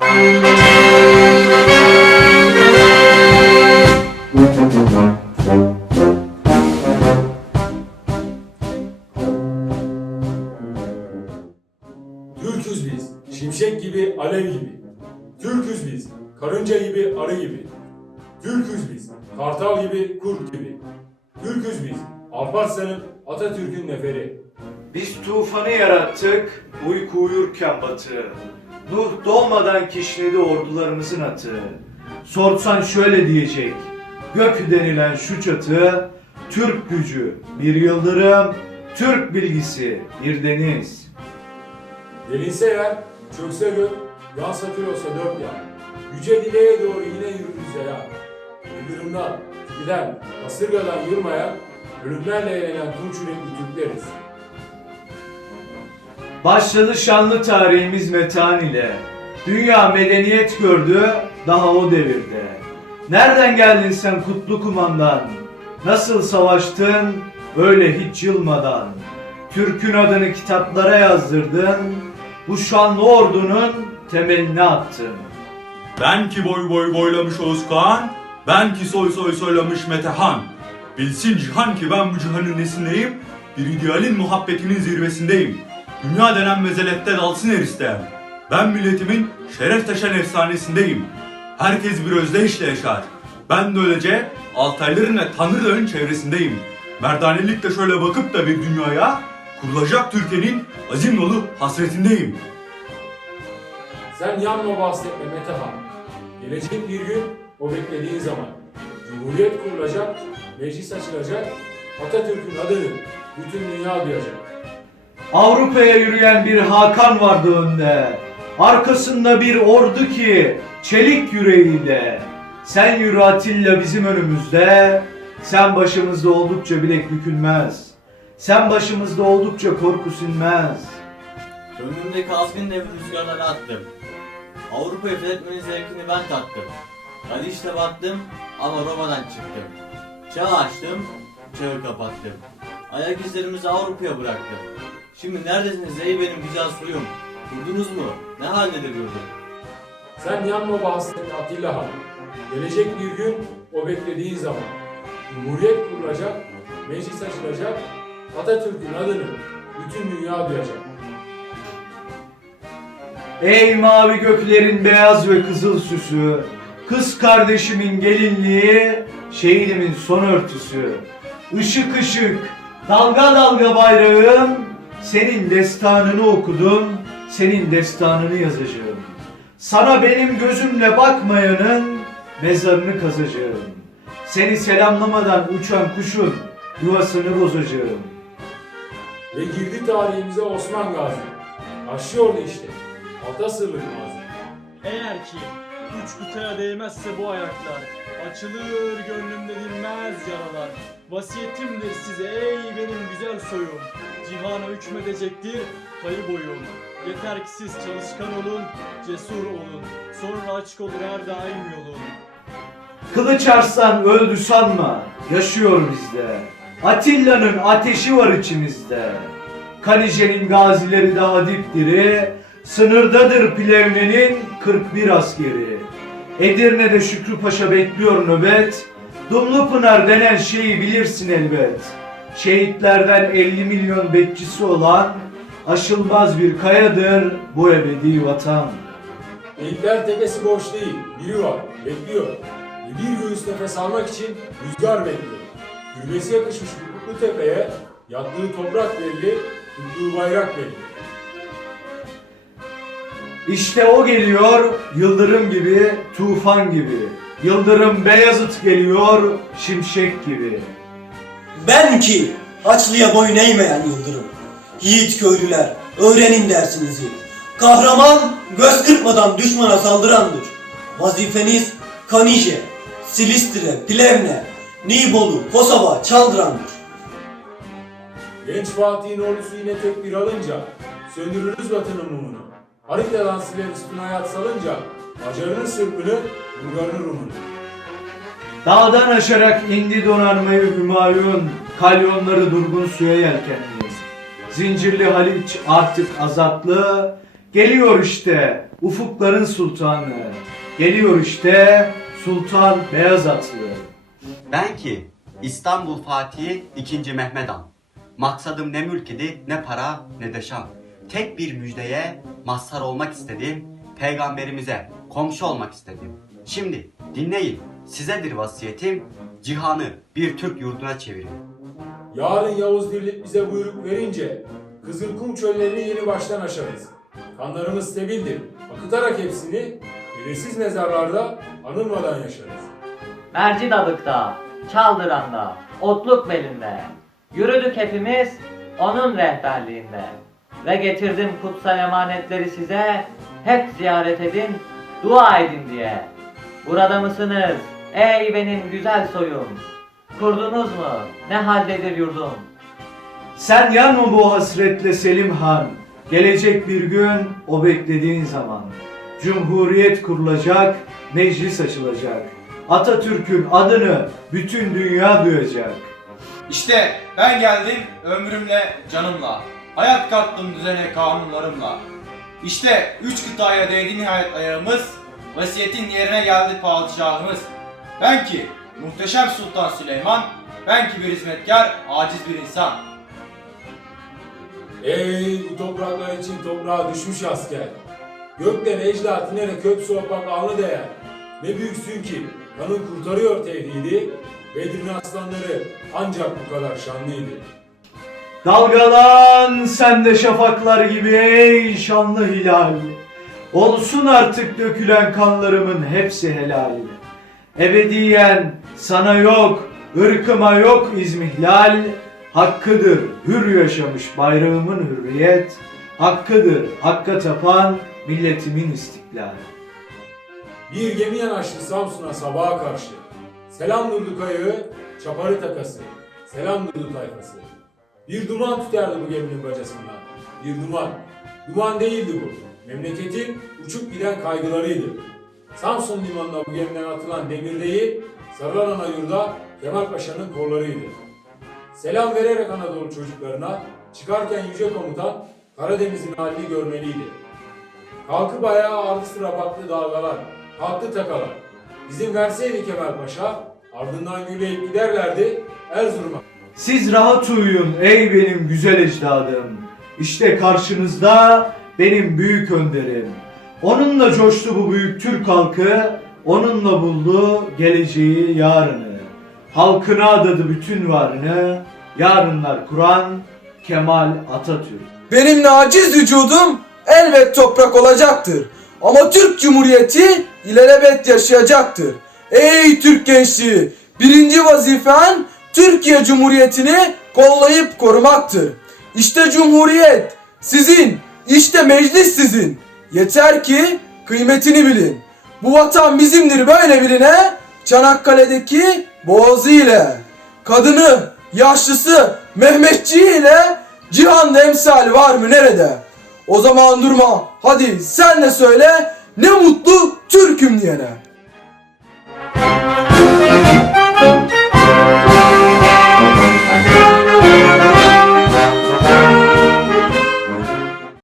Türküz biz, şimşek gibi, alev gibi. Türküz biz, karınca gibi, arı gibi. Türküz biz, kartal gibi, kurt gibi. Türküz biz, Alparslan'ın Atatürk'ün neferi. Biz tufanı yarattık, uyku uyurken batı. Nuh doğmadan kişnedi ordularımızın atı. Sorsan şöyle diyecek, gök denilen şu çatı, Türk gücü bir yıldırım, Türk bilgisi bir deniz. Delinse yer, çökse gök, yansa kül olsa dört yan. Yüce dileğe doğru yine yürürüz ya. Yıldırımdan, giden, kasırgadan yılmayan, ölümlerle eğlenen tunç yürekli Türkleriz. Başladı şanlı tarihimiz metan ile. Dünya medeniyet gördü daha o devirde. Nereden geldin sen kutlu kumandan? Nasıl savaştın öyle hiç yılmadan? Türk'ün adını kitaplara yazdırdın. Bu şanlı ordunun temelini attın. Ben ki boy boy boylamış Özkan, ben ki soy soy soylamış Metehan. Bilsin cihan ki ben bu cihanın nesindeyim, bir idealin muhabbetinin zirvesindeyim. Dünya denen mezelette dalsın her isteyen. Ben milletimin şeref taşan efsanesindeyim. Herkes bir özdeyişle yaşar. Ben de öylece Altayların ve Tanrıların çevresindeyim. Merdanelikle şöyle bakıp da bir dünyaya, kurulacak Türkiye'nin azim dolu hasretindeyim. Sen yanma bahsetme Metehan. Gelecek bir gün o beklediğin zaman. Cumhuriyet kurulacak, meclis açılacak, Atatürk'ün adını bütün dünya duyacak. Avrupa'ya yürüyen bir Hakan vardı önde. Arkasında bir ordu ki çelik yüreğiyle. Sen yürü Atilla bizim önümüzde. Sen başımızda oldukça bilek bükülmez. Sen başımızda oldukça korku sinmez. Gönlümdeki azgın devri rüzgarlara attım. Avrupa'yı fethetmenin zevkini ben tattım. Haliç'te battım ama Roma'dan çıktım. Çağ açtım, çağı kapattım. Ayak izlerimizi Avrupa'ya bıraktım. Şimdi neredesiniz ey benim güzel suyum? Kurdunuz mu? Ne haldedir yurdum? Sen yanma bahsetme Atilla Han. Gelecek bir gün o beklediğin zaman. Cumhuriyet kurulacak, meclis açılacak, Atatürk'ün adını bütün dünya duyacak. Ey mavi göklerin beyaz ve kızıl süsü, kız kardeşimin gelinliği, şehidimin son örtüsü. Işık ışık, dalga dalga bayrağım, senin destanını okudum, senin destanını yazacağım. Sana benim gözümle bakmayanın mezarını kazacağım. Seni selamlamadan uçan kuşun yuvasını bozacağım. Ve girdi tarihimize Osman Gazi. Başlıyordu işte. Alt asırlık mazi. Eğer ki üç kıtaya değmezse bu ayaklar Açılır gönlümde dinmez yaralar Vasiyetimdir size ey benim güzel soyum Cihana hükmedecektir payı boyum Yeter ki siz çalışkan olun, cesur olun Sonra açık olur her daim yolun Kılıç Arslan öldü sanma, yaşıyor bizde. Atilla'nın ateşi var içimizde. Kanice'nin gazileri daha dipdiri, sınırdadır Plevne'nin 41 askeri. Edirne'de Şükrü Paşa bekliyor nöbet, Dumlupınar denen şeyi bilirsin elbet. Şehitlerden 50 milyon bekçisi olan, aşılmaz bir kayadır bu ebedi vatan. Beylikler tepesi boş değil. Biri var, bekliyor. Bir göğüs nefes almak için rüzgar bekliyor. Gülbesi yakışmış bu tepeye, yattığı toprak belli, tuttuğu bayrak belli. İşte o geliyor yıldırım gibi, tufan gibi. Yıldırım Beyazıt geliyor şimşek gibi. Ben ki Haçlı'ya boyun eğmeyen yıldırım. Yiğit köylüler öğrenin dersinizi. Kahraman göz kırpmadan düşmana saldırandır. Vazifeniz Kanije, Silistre, Plevne, Nibolu, Kosova, Çaldıran'dır. Genç Fatih'in ordusu yine tek bir alınca, söndürürüz vatanın mumunu. Haritadan sileriz hayat salınca, Macarının Sırpını, Bulgarının Rumunu. Dağdan aşarak indi donanmayı Hümayun, kalyonları durgun suya yelkenli. Zincirli Haliç artık azatlı, Geliyor işte ufukların sultanı. Geliyor işte Sultan Beyaz Atlı. Ben ki İstanbul Fatihi 2. Mehmet Han. Maksadım ne mülk idi, ne para, ne de şan. Tek bir müjdeye mazhar olmak istedim. Peygamberimize komşu olmak istedim. Şimdi dinleyin. Sizedir vasiyetim. Cihanı bir Türk yurduna çevirin. Yarın Yavuz Dirlik bize buyruk verince Kızılkum çöllerini yeni baştan aşarız. Kanlarımız sebildir. Akıtarak hepsini belirsiz mezarlarda anılmadan yaşarız. Mercidabık'ta, Çaldıran'da, Otluk belinde. Yürüdük hepimiz onun rehberliğinde. Ve getirdim kutsal emanetleri size, hep ziyaret edin, dua edin diye. Burada mısınız ey benim güzel soyum? Kurdunuz mu ne haldedir yurdum? Sen yanma bu hasretle Selim Han. Gelecek bir gün o beklediğin zaman. Cumhuriyet kurulacak, meclis açılacak. Atatürk'ün adını bütün dünya duyacak. İşte ben geldim ömrümle, canımla. Hayat kattım düzene kanunlarımla. İşte üç kıtaya değdi nihayet ayağımız. Vasiyetin yerine geldi padişahımız. Ben ki muhteşem Sultan Süleyman. Ben ki bir hizmetkar, aciz bir insan. Ey bu topraklar için toprağa düşmüş asker. Gökten ecdat inerek kök soğupak alnı değer. Ne büyüksün ki kanın kurtarıyor tevhidi. Bedir'in aslanları ancak bu kadar şanlıydı. Dalgalan sen de şafaklar gibi ey şanlı hilal. Olsun artık dökülen kanlarımın hepsi helal. Ebediyen sana yok, ırkıma yok izmihlal. Hakkıdır hür yaşamış bayrağımın hürriyet. Hakkıdır hakka tapan milletimin istiklal. Bir gemi yanaştı Samsun'a sabaha karşı. Selam durdu kayığı, çaparı takası. Selam durdu tayfası. Bir duman tüterdi bu geminin bacasından. Bir duman. Duman değildi bu. Memleketin uçup giden kaygılarıydı. Samsun limanına bu gemiden atılan demir değil, sarılan ana yurda Kemal Paşa'nın kollarıydı. Selam vererek Anadolu çocuklarına, çıkarken yüce komutan Karadeniz'in halini görmeliydi. Kalkıp ayağa ardı sıra baktı dalgalar, kalktı takalar. Bizim verseydi Kemal Paşa, ardından gürleyip giderlerdi Erzurum'a. Siz rahat uyuyun ey benim güzel ecdadım. İşte karşınızda benim büyük önderim. Onunla coştu bu büyük Türk halkı, onunla buldu geleceği yarını. Halkına adadı bütün varını, yarınlar kuran Kemal Atatürk. Benim naciz vücudum elbet toprak olacaktır. Ama Türk Cumhuriyeti ilelebet yaşayacaktır. Ey Türk gençliği! Birinci vazifen Türkiye Cumhuriyeti'ni kollayıp korumaktır. İşte Cumhuriyet sizin, işte meclis sizin. Yeter ki kıymetini bilin. Bu vatan bizimdir böyle biline Çanakkale'deki boğazı ile. Kadını, yaşlısı, Mehmetçiği ile cihanda emsal var mı nerede? O zaman durma hadi sen de söyle ne mutlu Türk'üm diyene.